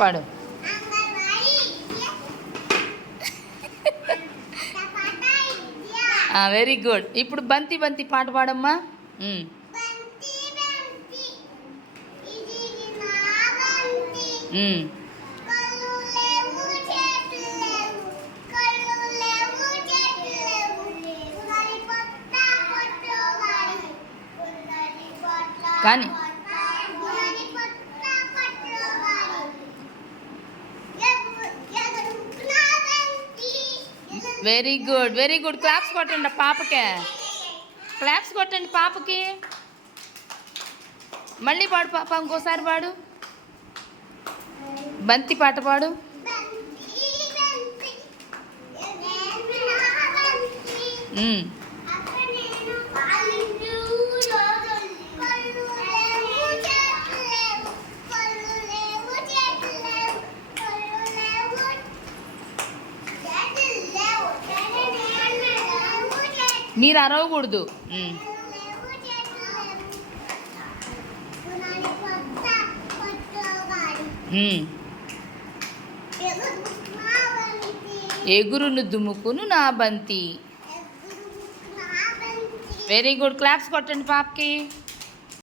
పాడు. Very good. ఇప్పుడు బంతి బంతి పాట పాడమ్మా. కానీ very good, very good. Claps కొట్టండి పాపకే, క్లాప్స్ కొట్టండి పాపకి. మళ్ళీ పాడు పాప, ఇంకోసారి పాడు. బంతి పాట పాడు. మీరు అరవకూడదు. ఎగురును దుముకును నా బంతి. Very good. క్లాప్స్ కొట్టండి పాపకి.